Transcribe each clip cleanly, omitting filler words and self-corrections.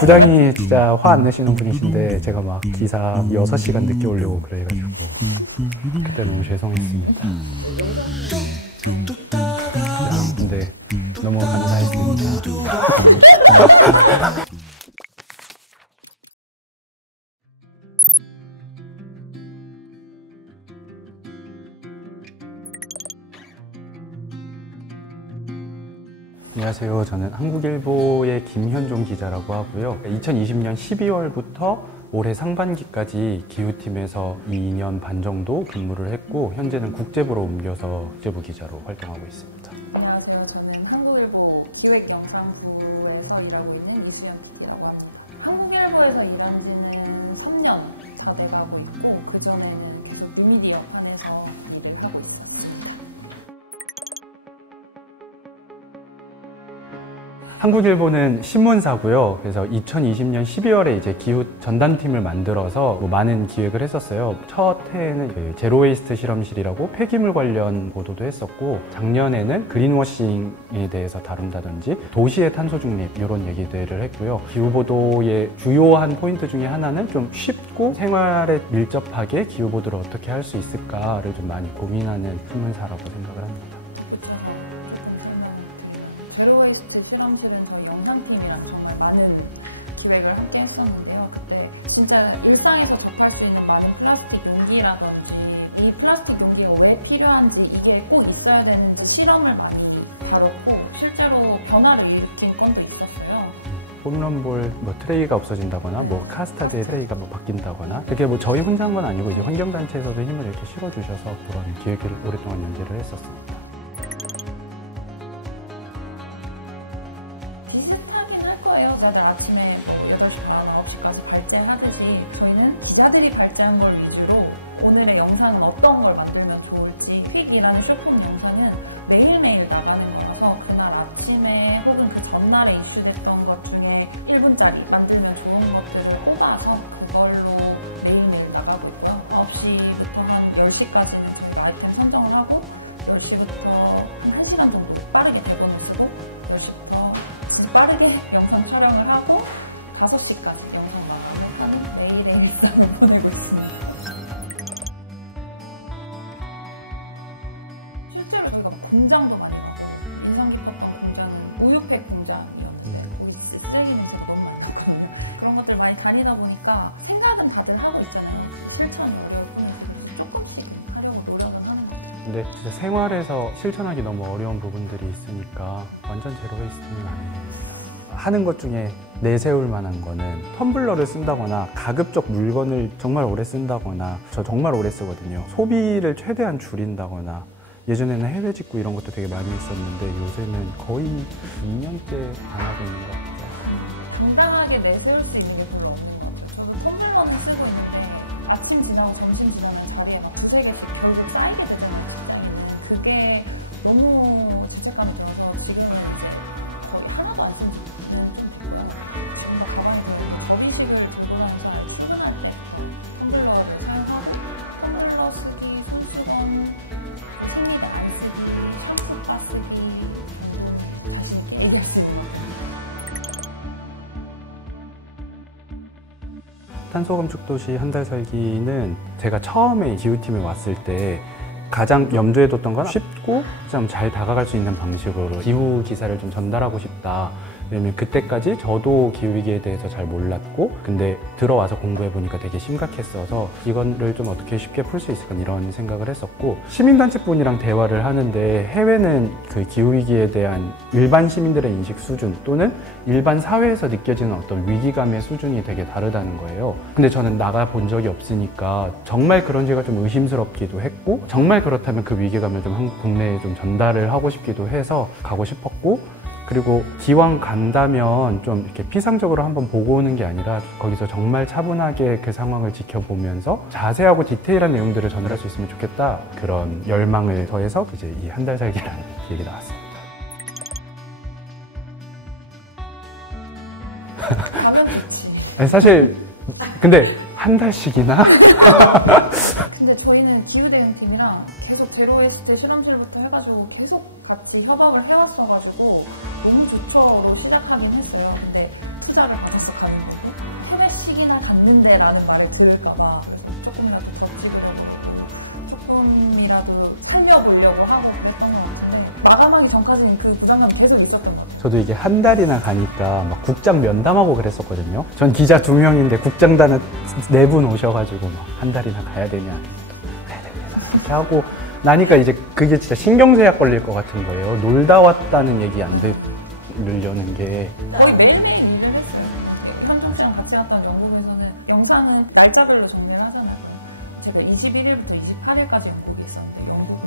부장이 진짜 화 안 내시는 분이신데 제가 막 기사 6시간 늦게 오려고 그래가지고 그때 너무 죄송했습니다. 근데 너무 감사했습니다. 안녕하세요. 저는 한국일보의 김현종 기자라고 하고요. 2020년 12월부터 올해 상반기까지 기후팀에서 2년 반 정도 근무를 했고 현재는 국제부로 옮겨서 국제부 기자로 활동하고 있습니다. 안녕하세요. 저는 한국일보 기획영상부에서 일하고 있는 이시연 기자라고 합니다. 한국일보에서 일한 지는 3년 다 돼가고 있고 그전에는 계속 뉴미디어 편에서 일을 하고 있습니다. 한국일보는 신문사고요. 그래서 2020년 12월에 이제 기후 전담팀을 만들어서 많은 기획을 했었어요. 첫 해에는 제로웨이스트 실험실이라고 폐기물 관련 보도도 했었고 작년에는 그린워싱에 대해서 다룬다든지 도시의 탄소 중립 이런 얘기들을 했고요. 기후 보도의 주요한 포인트 중에 하나는 좀 쉽고 생활에 밀접하게 기후 보도를 어떻게 할 수 있을까를 좀 많이 고민하는 신문사라고 생각을 합니다. 제로웨이스트 실험실은 저희 영상팀이랑 정말 많은 기획을 함께 했었는데요. 그때 진짜 일상에서 접할 수 있는 많은 플라스틱 용기라든지 이 플라스틱 용기가 왜 필요한지 이게 꼭 있어야 되는지 실험을 많이 다뤘고 실제로 변화를 일으킨 건도 있었어요. 홈런볼 트레이가 없어진다거나 카스타드의 트레이가 바뀐다거나 그게 저희 혼자 한 건 아니고 이제 환경단체에서도 힘을 이렇게 실어주셔서 그런 기획을 오랫동안 연재를 했었습니다. 다들 아침에 8시 반, 9시까지 발제하듯이 저희는 기자들이 발제한 걸 위주로 오늘의 영상은 어떤 걸 만들면 좋을지 픽이라는 쇼폼 영상은 매일매일 나가는 거라서 그날 아침에 혹은 그 전날에 이슈됐던 것 중에 1분짜리 만들면 좋은 것들을 뽑아서 그걸로 매일매일 나가고 있고요. 9시부터 한 10시까지는 저희가 아이템 선정을 하고 10시부터 한 1시간 정도 빠르게 대본을 쓰고 10시부터 빠르게 영상 촬영을 하고 5시까지 영상 마감을 하는 매일의 일상을 보내고 있습니다. 실제로 저희가 공장도 많이 가고 인상 깊었던 공장은 우유팩 공장이었는데 우리 쓰레기는 너무 많았거든요. 그런 것들 많이 다니다 보니까 생각은 다들 하고 있잖아요. 실천이 어려우면 조금씩 하려고 노력은 하는 거예요. 근데 진짜 생활에서 실천하기 너무 어려운 부분들이 있으니까 완전 제로웨이스트는 아니에요. 하는 것 중에 내세울 만한 거는 텀블러를 쓴다거나 가급적 물건을 정말 오래 쓴다거나 저 정말 오래 쓰거든요. 소비를 최대한 줄인다거나 예전에는 해외 직구 이런 것도 되게 많이 있었는데 요새는 거의 2년째 안 하고 있는 것 같아요. 당당하게 내세울 수 있는 게 별로 없는 것 같아요. 텀블러는 쓰고 있는데 아침 지나고 점심 지나면 자리에 막 2-3개씩 결국 쌓이게 되잖아요. 그게 너무 죄책감이 들어서 지금은 이제 거의 하나도 안 쓰는 거예요. 뭔가 가방에 접이식을 들고 다니면서 출근할 때 텀블러를 사용하고 텀블러 쓰기, 손수건, 생리대 안 쓰기, 샴푸바 쓰기 다시 얘기했습니다. 탄소 감축 도시 한 달 살기는 제가 처음에 기후팀에 왔을 때 가장 염두에 뒀던 건 쉽고 좀 잘 다가갈 수 있는 방식으로 기후 기사를 좀 전달하고 싶다. 왜냐면 그때까지 저도 기후위기에 대해서 잘 몰랐고 근데 들어와서 공부해보니까 되게 심각했어서 이거를 좀 어떻게 쉽게 풀 수 있을까 이런 생각을 했었고 시민단체분이랑 대화를 하는데 해외는 그 기후위기에 대한 일반 시민들의 인식 수준 또는 일반 사회에서 느껴지는 어떤 위기감의 수준이 되게 다르다는 거예요. 근데 저는 나가본 적이 없으니까 정말 그런지가 좀 의심스럽기도 했고 정말 그렇다면 그 위기감을 좀 한국 국내에 좀 전달을 하고 싶기도 해서 가고 싶었고 그리고 기왕 간다면 좀 이렇게 피상적으로 한번 보고 오는 게 아니라 거기서 정말 차분하게 그 상황을 지켜보면서 자세하고 디테일한 내용들을 전달할 수 있으면 좋겠다 그런 열망을 더해서 이제 이 한 달 살기라는 기획이 나왔습니다. 가면 좋지. 아니, 사실 근데 한 달씩이나 근데 저희는 기후대응팀이랑 계속 제로웨이스트 실험실부터 해가지고 계속 같이 협업을 해왔어가지고 너무 좋죠로 시작하긴 했어요. 근데 투자를 받아서 가는 거고 퇴례식이나 갔는데라는 말을 들을까봐 조금이라도 버티더라도 조금이라도 살려보려고 하고 그랬던 것 같은데 마감하기 전까지는 그 부담감이 계속 있었던 것 같아요. 저도 이게 한 달이나 가니까 막 국장 면담하고 그랬었거든요. 전 기자 2명인데 국장단은 4분 오셔가지고 막 한 달이나 가야 되냐 이렇게 하고 나니까 이제 그게 진짜 신경쇠약 걸릴 것 같은 거예요. 놀다 왔다는 얘기 안 들으려는 게 거의 매일매일 일을 했어요. 현종 씨랑 같이 갔던 연구소에서는 영상은 날짜별로 정리를 하잖아요. 제가 21일부터 28일까지 거기 있었는데 연구는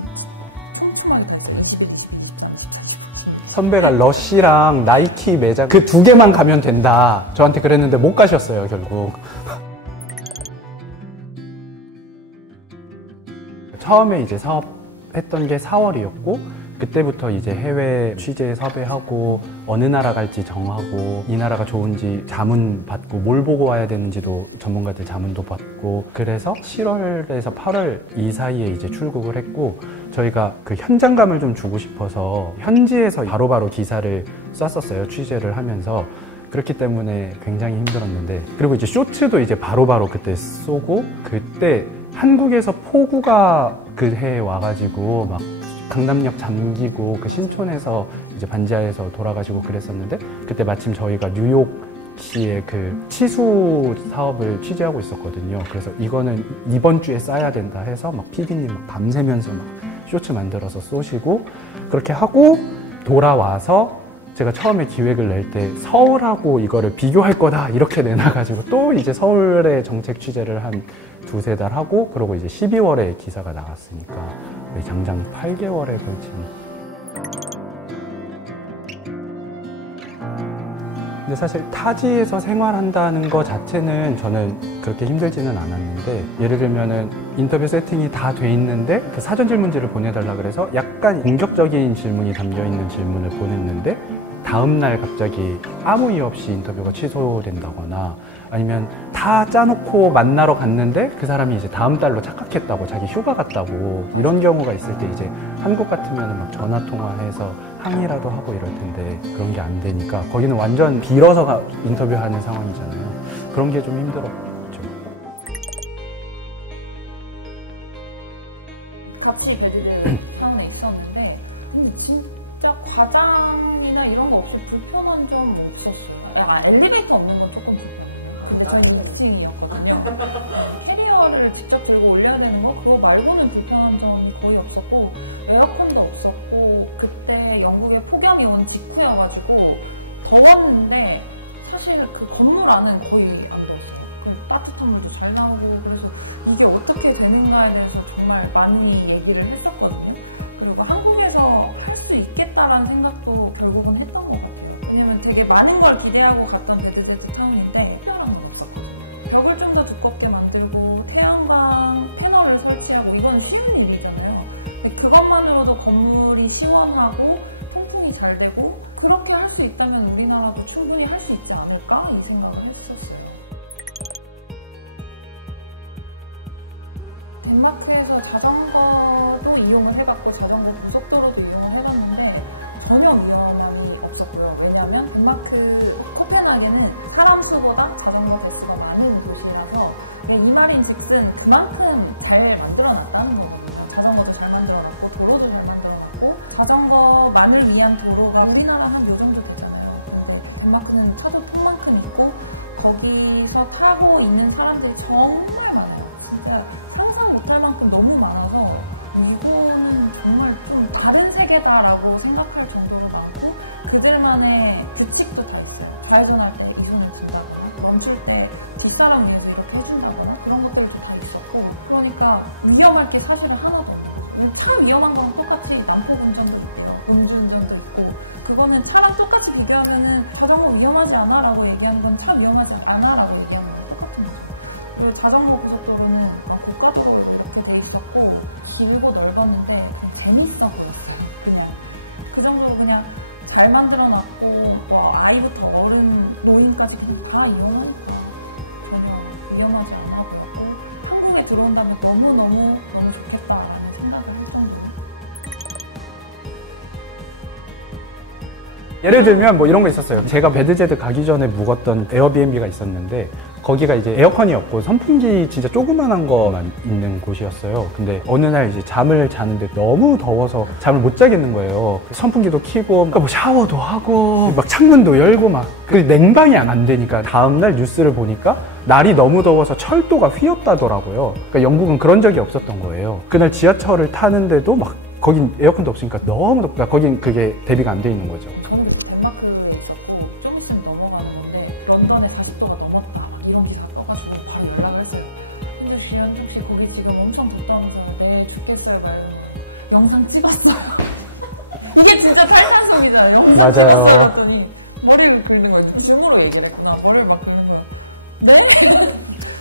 촘촘하게 다 있어요. 21일, 22일, 23일, 24일. 선배가 러쉬랑 나이키 매장 그 2개만 가면 된다 저한테 그랬는데 못 가셨어요 결국. 처음에 이제 사업했던 게 4월이었고 그때부터 이제 해외 취재 섭외하고 어느 나라 갈지 정하고 이 나라가 좋은지 자문 받고 뭘 보고 와야 되는지도 전문가들 자문도 받고 그래서 7월에서 8월 이 사이에 이제 출국을 했고 저희가 그 현장감을 좀 주고 싶어서 현지에서 바로바로 기사를 썼었어요. 취재를 하면서. 그렇기 때문에 굉장히 힘들었는데 그리고 이제 쇼츠도 이제 바로바로 그때 쏘고 그때 한국에서 폭우가 그 해에 와가지고 막 강남역 잠기고 그 신촌에서 이제 반지하에서 돌아가시고 그랬었는데 그때 마침 저희가 뉴욕시의 그 치수 사업을 취재하고 있었거든요. 그래서 이거는 이번 주에 싸야 된다 해서 막 PD님 막 밤새면서 막 쇼츠 만들어서 쏘시고 그렇게 하고 돌아와서 제가 처음에 기획을 낼 때 서울하고 이거를 비교할 거다 이렇게 내놔가지고 또 이제 서울의 정책 취재를 한 2-3달 하고 그러고 이제 12월에 기사가 나갔으니까 장장 8개월에 걸친. 근데 사실 타지에서 생활한다는 거 자체는 저는 그렇게 힘들지는 않았는데 예를 들면은 인터뷰 세팅이 다 돼 있는데 그 사전 질문지를 보내달라 그래서 약간 공격적인 질문이 담겨 있는 질문을 보냈는데 다음날 갑자기 아무 이유 없이 인터뷰가 취소된다거나 아니면 다 짜놓고 만나러 갔는데 그 사람이 이제 다음 달로 착각했다고 자기 휴가 갔다고 이런 경우가 있을 때 이제 한국 같으면 막 전화 통화해서 항의라도 하고 이럴 텐데 그런 게 안 되니까 거기는 완전 빌어서 인터뷰하는 상황이잖아요. 그런 게 좀 힘들었죠. 같이 베드를 타운에 있었는데 근데 진짜 과장이나 이런 거 없이 불편한 점 없었어요. 엘리베이터 없는 건 조금 불편해요. 근데 저희는 2층이었거든요. 캐리어를 직접 들고 올려야 되는 거 그거 말고는 불편한 점 거의 없었고 에어컨도 없었고 그때 영국에 폭염이 온 직후여가지고 더웠는데 사실 그 건물 안은 거의 안 더웠어요. 그 따뜻한 물도 잘 나오고 그래서 이게 어떻게 되는가에 대해서 정말 많이 얘기를 했었거든요. 그리고 한국에서 할 수 있겠다라는 생각도 결국은 했던 것 같아요. 왜냐면 되게 많은 걸 기대하고 갔던 베드제드 타운인데 특별한 게 없었거든요. 벽을 좀 더 두껍게 만들고 태양광 패널을 설치하고 이건 쉬운 일이잖아요. 그것만으로도 건물이 시원하고 통풍이 잘 되고 그렇게 할 수 있다면 우리나라도 충분히 할 수 있지 않을까? 이 생각을 했었어요. 덴마크에서 자전거도 이용을 해봤고 자전거 고속도로도 이용을 해봤는데 전혀 위험한 게 없었고요. 왜냐하면 덴마크 코펜하겐은 사람 수보다 자전거 대수가 많은 도시라서 이 말인즉슨 그만큼 잘 만들어놨다는 거거든요. 자전거도 잘 만들어놨고 도로도 잘 만들어놨고 자전거만을 위한 도로가 우리나라만 이 정도 되잖아요. 그리고 덴마크는 차도 통만큼 있고 거기서 타고 있는 사람들이 정말 많아요. 진짜 상상 못할 만큼 너무 많아서 미국은 정말 좀 다른 세계다라고 생각할 정도로 많고 그들만의 규칙도 다 있어요. 좌회전할 때 우주는 진다거나 멈출 때 뒷사람 위에서 부순다거나 그런 것들도 다 있었고 그러니까 위험할 게 사실은 하나도 없어요. 참 위험한 거랑 똑같이 난폭운전도 있고요. 음주운전도 있고 그거는 차랑 똑같이 비교하면은 자전거 위험하지 않아? 라고 얘기하는 건 참 위험하지 않아? 라고 얘기하는 건 똑같은 거예요. 그리고 자전거 고속도로는 고가도로로 이렇게 돼 있었고 길고 넓었는데 재밌어 보였어요. 그냥 그 정도로 그냥 잘 만들어놨고 뭐 아이부터 어른 노인까지 다 이용하니까 전혀 위험하지 않아 보였고 한국에 들어온다면 너무 좋겠다라는 생각을 할 정도로. 예를 들면 뭐 이런 거 있었어요. 제가 배드제드 가기 전에 묵었던 에어비앤비가 있었는데 거기가 이제 에어컨이 없고 선풍기 진짜 조그만한 거만 있는 곳이었어요. 근데 어느 날 이제 잠을 자는데 너무 더워서 잠을 못 자겠는 거예요. 선풍기도 켜고 뭐 샤워도 하고 막 창문도 열고 막 그 냉방이 안 되니까 다음날 뉴스를 보니까 날이 너무 더워서 철도가 휘었다더라고요. 그러니까 영국은 그런 적이 없었던 거예요. 그날 지하철을 타는데도 막 거긴 에어컨도 없으니까 너무 덥다. 거긴 그게 대비가 안 돼 있는 거죠. 저는 덴마크에 있었고 조금 있으면 넘어가는 건데 런던에 40도가 넘었다 막 이런 기사 떠가지고 바로 연락을 했어요. 근데 주연 혹시 거기 지금 엄청 덥다면서 네 죽겠어요 막 이러면서 영상 찍었어요. 이게 진짜 탈탄소이잖아요. 맞아요. 그랬더니 머리를 긁는 거예요. 줌으로 얘기를 했구나. 머리를 막 긁는 거예요. 네?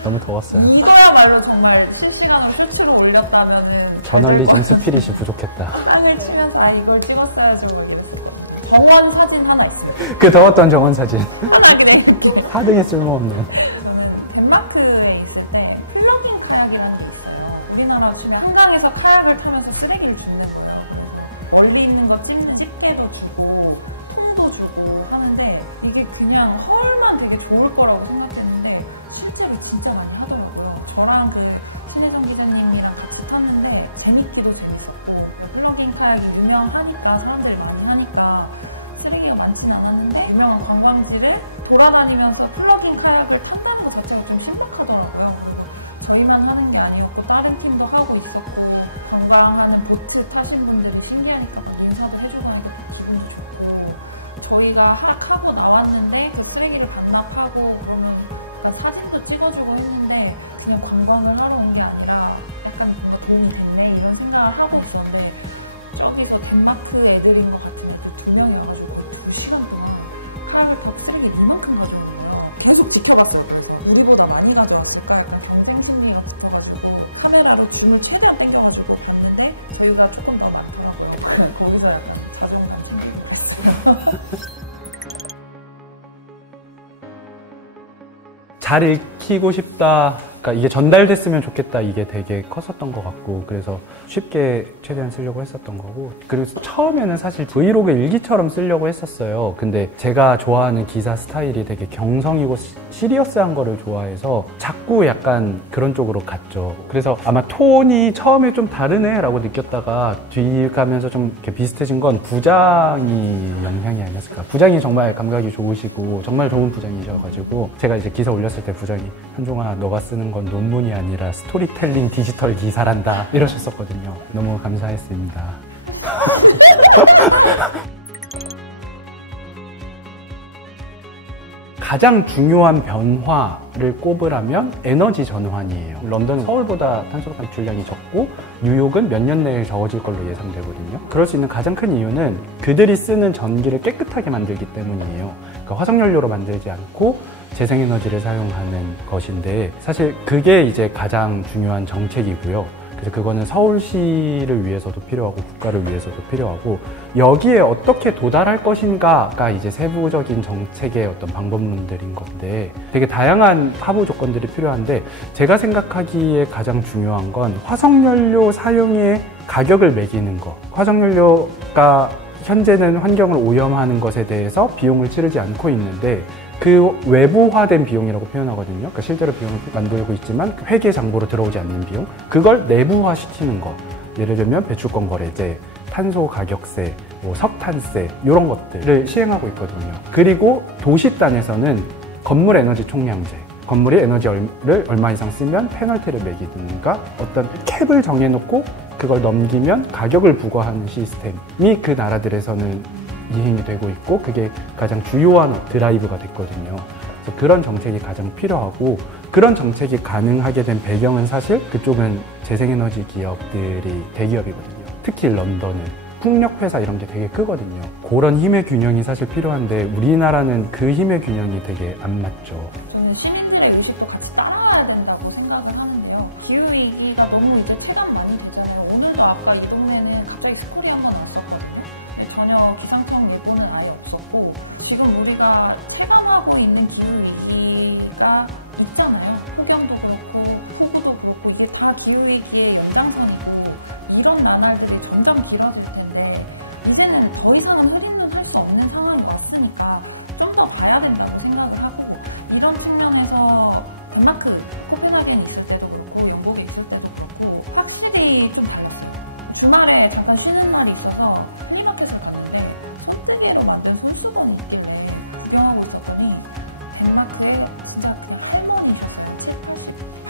너무 더웠어요. 이거야말로 정말 실시간으로 캡처로 올렸다면은 저널리즘 스피릿이 부족했다. 땅을 치면서 아 이걸 찍었어야죠. 정원 사진 하나 있어요. 그 더웠던 정원 사진. 하등에 쓸모없는. 저는 덴마크에 있을 때 플러깅 카약이라는 게 있어요. 우리나라 치면 한강에서 카약을 타면서 쓰레기를 줍는 거예요. 멀리 있는 거 집게도 주고 손도 주고 하는데 이게 그냥 헐만 되게 좋을 거라고 생각했는데 실제로 진짜 많이 하더라고요. 저랑 그 신혜정 기자님이랑 같이 탔는데 재밌기도 재밌었고 플러깅 카약이 유명하니까 사람들이 많이 하니까 쓰레기가 많지는 않았는데 유명한 관광지를 돌아다니면서 플러깅 카약을 탄다는 것 자체가 좀 신박하더라고요. 저희만 하는 게 아니었고 다른 팀도 하고 있었고 관광하는 보트 타신 분들이 신기하니까 막 인사도 해주고 하니까 기분이 좋고 저희가 딱 하고 나왔는데 그 쓰레기를 반납하고 그러면 사진도 찍어주고 했는데 그냥 관광을 하러 온 게 아니라 약간 뭔가 도움이 됐네 이런 생각을 하고 있었는데 저기서 덴마크 애들인 것 같은데 두 명이 와가지고 2시간 동안 카약컵 쓰레기 이만큼 가져오거든요. 계속 지켜봤거든요. 우리보다 많이 가져왔을까 약간 경쟁심리가 붙어가지고 카메라로 줌을 최대한 땡겨가지고 봤는데 저희가 조금 더 많더라고요. 거기서 약간 자존감 챙기고 있어요. 잘 읽히고 싶다. 그러니까 이게 전달됐으면 좋겠다. 이게 되게 컸었던 것 같고 그래서 쉽게 최대한 쓰려고 했었던 거고 그리고 처음에는 사실 브이로그 일기처럼 쓰려고 했었어요. 근데 제가 좋아하는 기사 스타일이 되게 경성이고 시리어스한 거를 좋아해서 자꾸 약간 그런 쪽으로 갔죠. 그래서 아마 톤이 처음에 좀 다르네 라고 느꼈다가 뒤 가면서 좀 이렇게 비슷해진 건 부장이 영향이 아니었을까. 부장이 정말 감각이 좋으시고 정말 좋은 부장이셔가지고 제가 이제 기사 올렸을 때 부장이 현종아 너가 쓰는 건 논문이 아니라 스토리텔링 디지털 기사란다 이러셨었거든요. 너무 감사했습니다. 가장 중요한 변화를 꼽으라면 에너지 전환이에요. 런던은 서울보다 탄소가스 줄량이 적고 뉴욕은 몇 년 내에 적어질 걸로 예상되거든요. 그럴 수 있는 가장 큰 이유는 그들이 쓰는 전기를 깨끗하게 만들기 때문이에요. 그러니까 화석연료로 만들지 않고 재생에너지를 사용하는 것인데 사실 그게 이제 가장 중요한 정책이고요. 그래서 그거는 서울시를 위해서도 필요하고 국가를 위해서도 필요하고 여기에 어떻게 도달할 것인가가 이제 세부적인 정책의 어떤 방법론들인 건데 되게 다양한 하부 조건들이 필요한데 제가 생각하기에 가장 중요한 건 화석연료 사용의 가격을 매기는 거. 화석연료가 현재는 환경을 오염하는 것에 대해서 비용을 치르지 않고 있는데 그 외부화된 비용이라고 표현하거든요. 그러니까 실제로 비용을 만들고 있지만 회계 장부로 들어오지 않는 비용, 그걸 내부화시키는 거. 예를 들면 배출권 거래제, 탄소 가격세, 뭐 석탄세 이런 것들을 시행하고 있거든요. 그리고 도시단에서는 건물 에너지 총량제, 건물이 에너지를 얼마 이상 쓰면 페널티를 매기든가 어떤 캡을 정해놓고 그걸 넘기면 가격을 부과하는 시스템이 그 나라들에서는 이행이 되고 있고 그게 가장 주요한 드라이브가 됐거든요. 그래서 그런 정책이 가장 필요하고 그런 정책이 가능하게 된 배경은 사실 그쪽은 재생에너지 기업들이 대기업이거든요. 특히 런던은 풍력회사 이런 게 되게 크거든요. 그런 힘의 균형이 사실 필요한데 우리나라는 그 힘의 균형이 되게 안 맞죠. 저는 시민들의 의식도 같이 따라가야 된다고 생각을 하는데요. 기후위기가 너무 이제 체감 많이 됐잖아요. 오늘도 아까 이 동네는 갑자기 스쿨이 한번 왔었거든요. 전혀 기상청 예보는 아예 없었고 지금 우리가 체감하고 있는 기후위기 기후위기가 있잖아요. 폭염도 그렇고 폭우도 그렇고 이게 다 기후위기의 연장선이고 이런 나날들이 점점 길어질 텐데 이제는 더 이상은 흐림도 설 수 없는 상황이 왔으니까 좀 더 봐야 된다고 생각을 하고 이런 측면에서 덴마크, 코펜하겐에 있을 때도 그렇고 영국에 있을 때도 그렇고 확실히 좀 달랐어요. 주말에 잠깐 쉬는 날이 있어서 플리마켓을 갔는데 손뜨개로 만든 손수건이 있길래 구경하고 있었더니 덴마크에 진짜 할머니셨어요.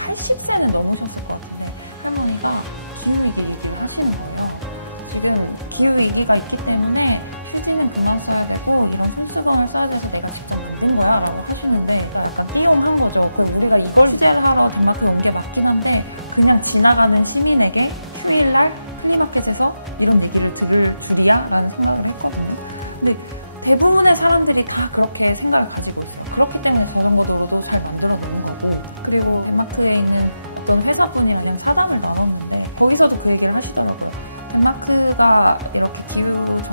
80세는 넘으셨을 것 같아요. 할머니가 기후위기 얘기를 하시는 거예요. 지금 기후위기가 있기 때문에 휴지는 그만 써야 되고 이런 손수건을 써야 돼서 내가 직접 만든 거야 라고 하시는데 약간 띄용한 거죠. 우리가 이걸 휴재를 하러 덴마크에 온 게 맞긴 한데 그냥 지나가는 시민에게 휴일날 플리마켓에서 이런 얘기를 들을 줄이야? 라는 생각을 했거든요. 근데 대부분의 사람들이 다 그렇게 생각을 가지고 있어요. 그렇기 때문에 그런 걸로도 잘 만들어보는 거고 그리고 덴마크에 있는 어떤 회사분이 그냥 사담을 나눴는데 거기서도 그 얘기를 하시더라고요. 덴마크가 이렇게 기후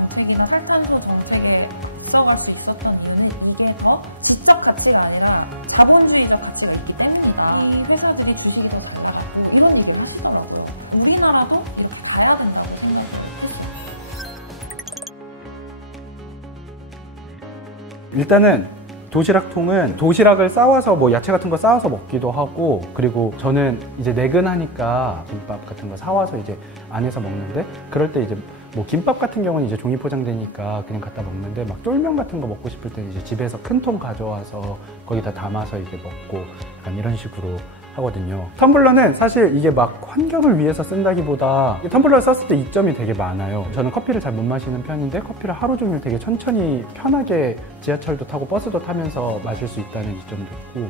정책이나 탈탄소 정책에 앞서갈 수 있었던 이유는 이게 더 지적 가치가 아니라 자본주의적 가치가 있기 때문이다. 이 회사들이 주식이 더 잘 나가고 이런 얘기를 하시더라고요. 우리나라도 이렇게 가야 된다고 생각이 들었어요. 일단은 도시락통은 도시락을 싸와서 뭐 야채 같은 거 싸와서 먹기도 하고 그리고 저는 이제 내근하니까 김밥 같은 거 사와서 이제 안에서 먹는데 그럴 때 이제 뭐 김밥 같은 경우는 이제 종이 포장되니까 그냥 갖다 먹는데 막 쫄면 같은 거 먹고 싶을 때는 이제 집에서 큰 통 가져와서 거기다 담아서 이제 먹고 약간 이런 식으로 하거든요. 텀블러는 사실 이게 막 환경을 위해서 쓴다기보다 텀블러를 썼을 때 이점이 되게 많아요. 저는 커피를 잘 못 마시는 편인데 커피를 하루 종일 되게 천천히 편하게 지하철도 타고 버스도 타면서 마실 수 있다는 이점도 있고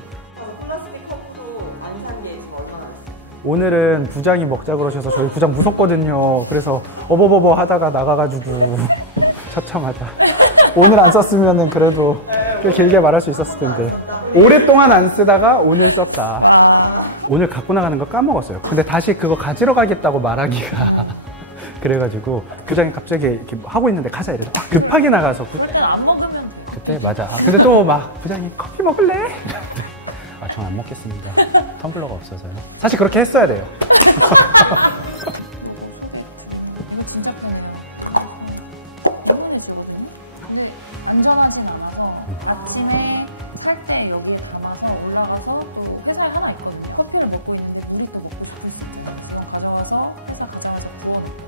플라스틱 컵도 안 산 게 지금 얼마나 됐어요? 오늘은 부장이 먹자 그러셔서 저희 부장 무섭거든요. 그래서 어버버버 하다가 나가가지고 처참하다. 오늘 안 썼으면 그래도 꽤 길게 말할 수 있었을 텐데 오랫동안 안 쓰다가 오늘 썼다. 오늘 갖고 나가는 거 까먹었어요. 근데 다시 그거 가지러 가겠다고 말하기가 그래가지고 부장이 갑자기 이렇게 하고 있는데 가자 이래서 급하게 나가서 그럴 땐 안 먹으면 그때 맞아. 근데 또 막 부장이 커피 먹을래? 전 안 먹겠습니다. 텀블러가 없어서요. 사실 그렇게 했어야 돼요. 진짜 편해요. 이거를 주거든요. 안전하진 않아서 아침에 살 때 여기에 담아서 올라가서 또 회사에 하나 있거든요. 커피를 먹고 있는데 물이 또 먹고 싶으시니까 그냥 가져와서 회사 가져와서 부어놓고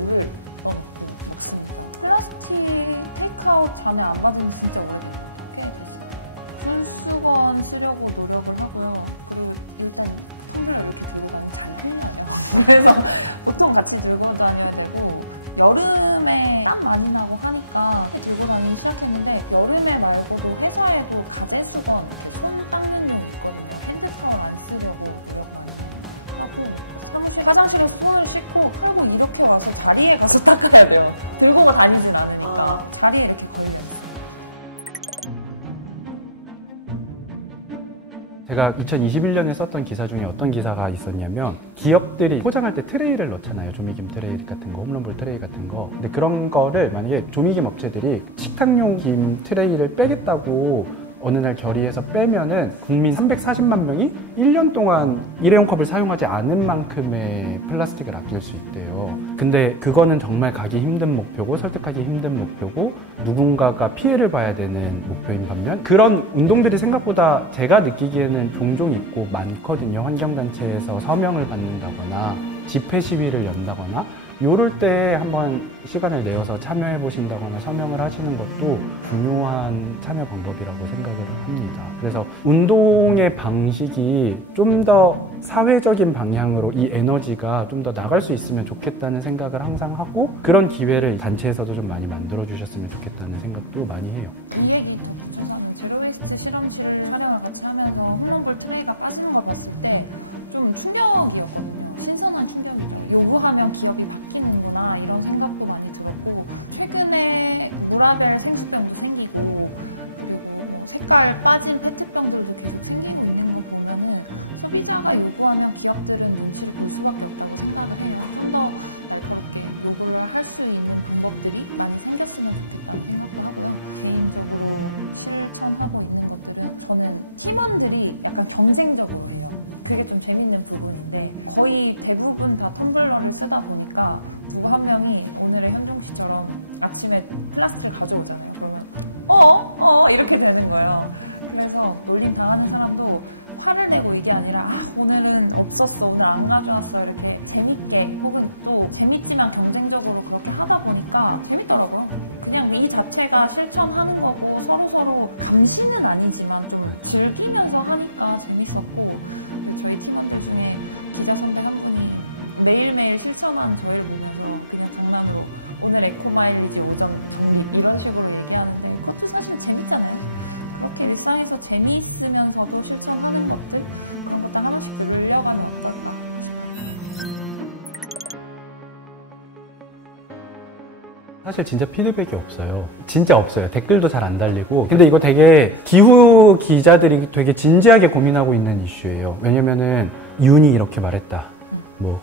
물을 넣어놓고 플라스틱 테이크아웃 밤에 안 받으면 진짜 어려워요. 손수건 쓰려고 노력을 하고요. 그리고 일단 텀블러 이렇게 들고 다니면 잘 생겨요. 그래서 보통 같이 들고 다녀야 되고 여름에 땀 많이 나고 하니까 들고 다니기 시작했는데 여름에 말고도 회사에도 가제수건 손 닦는 용 있거든요. 핸드타올 안 쓰려고 하고 화장실에 손을 씻고 풀고 이렇게 와서 자리에 가서 닦아야 돼요. 들고 다니진 않으니까 자리에 이렇게 보이죠. 제가 2021년에 썼던 기사 중에 어떤 기사가 있었냐면 기업들이 포장할 때 트레이를 넣잖아요. 조미김 트레이 같은 거, 홈런볼 트레이 같은 거. 근데 그런 거를 만약에 조미김 업체들이 식탁용 김 트레이를 빼겠다고 어느 날 결의해서 빼면은 국민 340만 명이 1년 동안 일회용 컵을 사용하지 않은 만큼의 플라스틱을 아낄 수 있대요. 근데 그거는 정말 가기 힘든 목표고 설득하기 힘든 목표고 누군가가 피해를 봐야 되는 목표인 반면 그런 운동들이 생각보다 제가 느끼기에는 종종 있고 많거든요. 환경단체에서 서명을 받는다거나 집회 시위를 연다거나 요럴 때 한번 시간을 내어서 참여해 보신다거나 서명을 하시는 것도 중요한 참여 방법이라고 생각을 합니다. 그래서 운동의 방식이 좀 더 사회적인 방향으로 이 에너지가 좀 더 나갈 수 있으면 좋겠다는 생각을 항상 하고 그런 기회를 단체에서도 좀 많이 만들어 주셨으면 좋겠다는 생각도 많이 해요. 이 얘기 듣고서 제로웨이스트 실험실 촬영을 같이 하면서 홈런볼 트레이가 빠진 걸 봤을 때 좀 충격이었거든요. 신선한 충격이에요. 요구하면 기업이 바뀌는구나 이런 생각도 많이 들었고 최근에 무라벨 생수병도 생기고 그리고 색깔 빠진 페트병들도 계속 생기고 있는 걸 보면은 소비자가 요구하면 기업들은 눈치 볼 수밖에 없다고 생각을 해요. 좀더 이렇게 요구를 할 수 있는 방법들이 많이 생겼으면 좋겠다고 생각을 하고요. 개인적으로 실천하고 있는 것들은 저는 팀원들이 팀원들이 대부분 다 텀블러를 쓰다 보니까 누구 한 명이 오늘의 현종 씨처럼 아침에 플라스틱을 가져오잖아요. 그러면 이렇게 되는 거예요. 그래서 놀림 당하는 사람도 화를 내고 이게 아니라 오늘은 없었어, 오늘 안 가져왔어 이렇게 재밌게 혹은 또 재밌지만 경쟁적으로 그렇게 하다 보니까 재밌더라고요. 그냥 이 자체가 실천하는 거고 서로 감시는 아니지만 좀 즐기면서 하니까 재밌었고 저희 팀원들 중에 기자 선배 한 분이 매일매일 실천하는 저희를 보면서 그냥 장난으로 오늘 에크마일리지 오전 이런 식으로 얘기하는데 그것도 사실 재밌잖아요. 그렇게 일상에서 재미있으면서도 실천하는 것들 일단 한 번씩 늘려가는 것 같아요. 사실 진짜 피드백이 없어요. 진짜 없어요. 댓글도 잘 안 달리고. 근데 이거 되게 기후 기자들이 되게 진지하게 고민하고 있는 이슈예요. 왜냐면은 윤이 이렇게 말했다. 뭐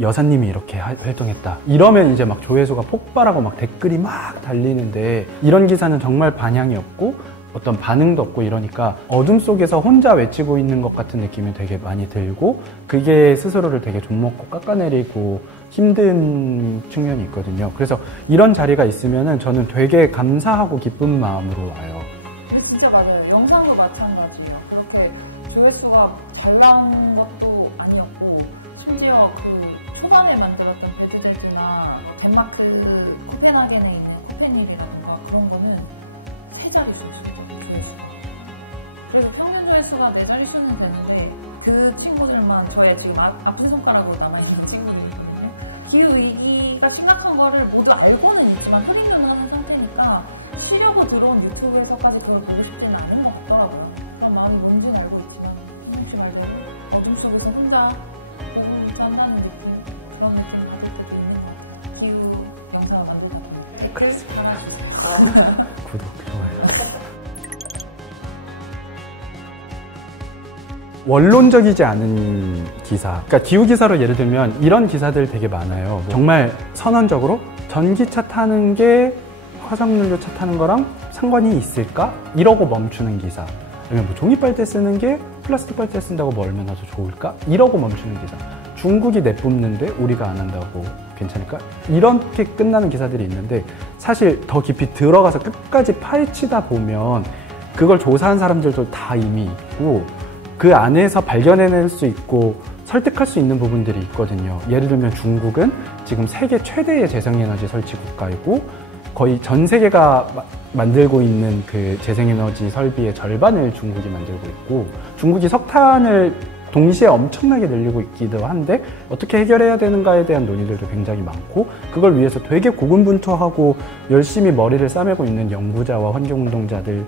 여사님이 이렇게 활동했다. 이러면 이제 막 조회수가 폭발하고 막 댓글이 막 달리는데 이런 기사는 정말 반향이 없고 어떤 반응도 없고 이러니까 어둠 속에서 혼자 외치고 있는 것 같은 느낌이 되게 많이 들고 그게 스스로를 되게 좀먹고 깎아내리고 힘든 측면이 있거든요. 그래서 이런 자리가 있으면은 저는 되게 감사하고 기쁜 마음으로 와요. 근데 진짜 맞아요. 영상도 마찬가지예요. 그렇게 조회수가 잘 나온 것도 아니었고 심지어 그 초반에 만들었던 베드데드나 덴마크 코펜하겐에 있는 코펜일이라든가 그런 거는 세 자리 조회수가. 그래서 평균 조회수가 네 자릿수는 되는데 그 친구들만 저의 지금 아픈 손가락으로 남아있는 친구들이거든요. 기후위기가 심각한 거를 모두 알고는 있지만 흐린 눈을 하는 상태니까 쉬려고 들어온 유튜브에서까지 그걸 보고 싶지는 않은 것 같더라고요. 그런 마음이 뭔지는 알고 있지만 현종씨 말대로 어둠 속에서 혼자 보고 있어 한다는 느낌 그런 느낌 받을 때도 있는 것 같아요. 기후 영상을 만들다 그렇습니다. 구독, 좋아요. 원론적이지 않은 기사, 그러니까 기후기사로 예를 들면 이런 기사들 되게 많아요. 정말 선언적으로 전기차 타는 게 화석연료 차 타는 거랑 상관이 있을까? 이러고 멈추는 기사. 아니면 뭐 종이빨대 쓰는 게 플라스틱 빨대 쓴다고 뭐 얼마나 더 좋을까? 이러고 멈추는 기사. 중국이 내뿜는데 우리가 안 한다고 괜찮을까? 이렇게 끝나는 기사들이 있는데 사실 더 깊이 들어가서 끝까지 파헤치다 보면 그걸 조사한 사람들도 다 이미 있고 그 안에서 발견해낼 수 있고 설득할 수 있는 부분들이 있거든요. 예를 들면 중국은 지금 세계 최대의 재생에너지 설치 국가이고 거의 전 세계가 만들고 있는 그 재생에너지 설비의 절반을 중국이 만들고 있고 중국이 석탄을 동시에 엄청나게 늘리고 있기도 한데 어떻게 해결해야 되는가에 대한 논의들도 굉장히 많고 그걸 위해서 되게 고군분투하고 열심히 머리를 싸매고 있는 연구자와 환경운동자들,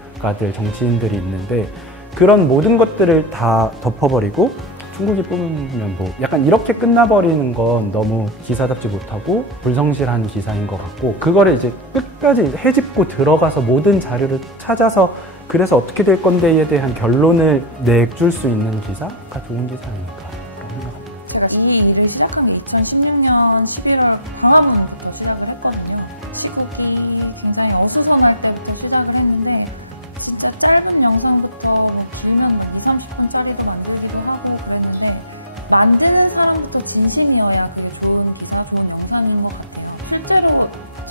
정치인들이 있는데 그런 모든 것들을 다 덮어버리고 중국이 뽑으면 뭐 약간 이렇게 끝나버리는 건 너무 기사답지 못하고 불성실한 기사인 것 같고 그거를 이제 끝까지 헤집고 들어가서 모든 자료를 찾아서 그래서 어떻게 될 건데에 대한 결론을 내줄 수 있는 기사가 좋은 기사 아닐까 라고 생각합니다. 제가 이 일을 시작한 게 2016년 11월 광화문부터 시작을 했거든요. 시국이 굉장히 어수선할 때부터 시작을 했는데 진짜 짧은 영상부터 길면 20-30분짜리도 만들기도 하고 그랬는데 만드는 사람부터 진심이어야 되게 좋은 기사, 좋은 영상인 것 같아요. 실제로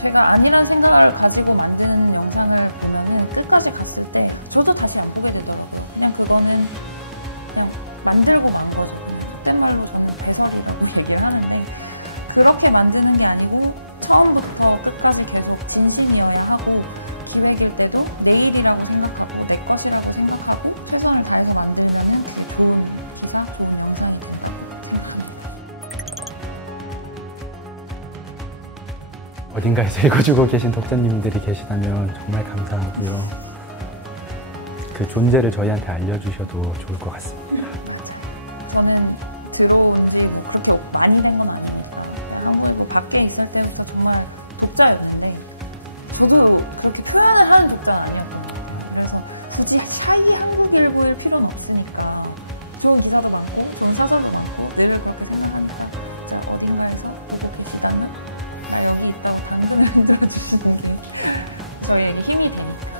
제가 아니란 생각을 가지고 만드는 영상을 보면은 끝까지 갔을 때 저도 다시 안 보게 되더라고요. 그냥 그거는 그냥 만들고 만 거죠. 속된 말로 저는 대서리라고 얘기를 하는데 그렇게 만드는 게 아니고 처음부터 끝까지 계속 진심이어야 하고 기획일 때도 내일이라고 생각하고 내 것이라고 생각하고 최선을 다해서 만들려면 좋은 기사, 좋은 영상이라고 생각합니다. 어딘가에서 읽어주고 계신 독자님들이 계시다면 정말 감사하고요. 그 존재를 저희한테 알려주셔도 좋을 것 같습니다. 저는 들어온 지 그렇게 많이 된 건 아니니까 한국에 밖에 있을 때부터 정말 독자였는데 저도 그렇게 표현을 하는 독자는 아니었거든요. 그래서 굳이 샤이 한국일보일 필요는 없으니까 좋은 기사도 많고 좋은 사설도 많고 뇌를 그렇게 생각하는 사람들 어딘가에서 이렇게 계시다면 나 여기 있다고 당근을 흔들어주시면 저희에게 힘이 됩니다.